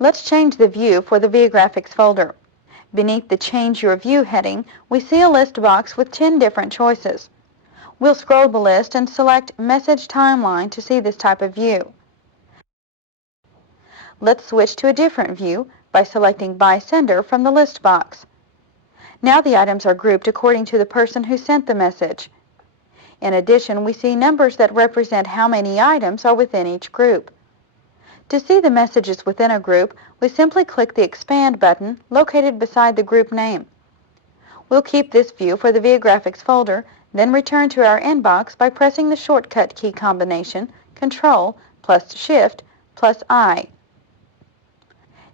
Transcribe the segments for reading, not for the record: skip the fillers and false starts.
Let's change the view for the Viagrafix folder. Beneath the Change Your View heading, we see a list box with 10 different choices. We'll scroll the list and select Message Timeline to see this type of view. Let's switch to a different view by selecting By Sender from the list box. Now the items are grouped according to the person who sent the message. In addition, we see numbers that represent how many items are within each group. To see the messages within a group, we simply click the Expand button located beside the group name. We'll keep this view for the Viagrafix folder, then return to our inbox by pressing the shortcut key combination Control plus Shift plus I.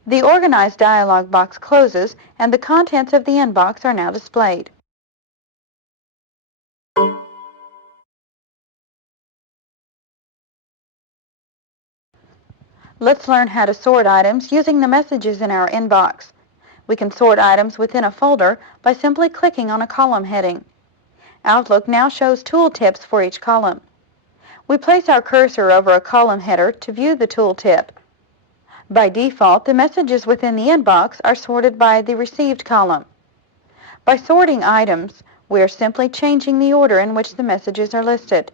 The Organize dialog box closes and the contents of the inbox are now displayed. Let's learn how to sort items using the messages in our inbox. We can sort items within a folder by simply clicking on a column heading. Outlook now shows tooltips for each column. We place our cursor over a column header to view the tooltip. By default, the messages within the inbox are sorted by the Received column. By sorting items, we are simply changing the order in which the messages are listed.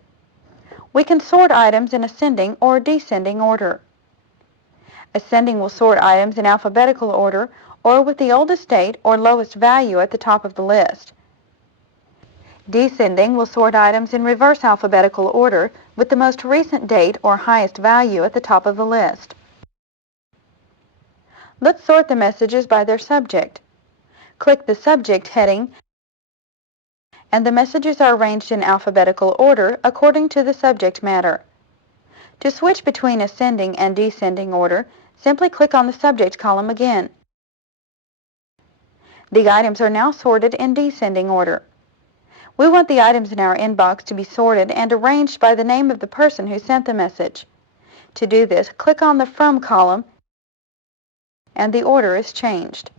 We can sort items in ascending or descending order. Ascending will sort items in alphabetical order or with the oldest date or lowest value at the top of the list. Descending will sort items in reverse alphabetical order with the most recent date or highest value at the top of the list. Let's sort the messages by their subject. Click the Subject heading and the messages are arranged in alphabetical order according to the subject matter. To switch between ascending and descending order, simply click on the Subject column again. The items are now sorted in descending order. We want the items in our inbox to be sorted and arranged by the name of the person who sent the message. To do this, click on the From column and the order is changed.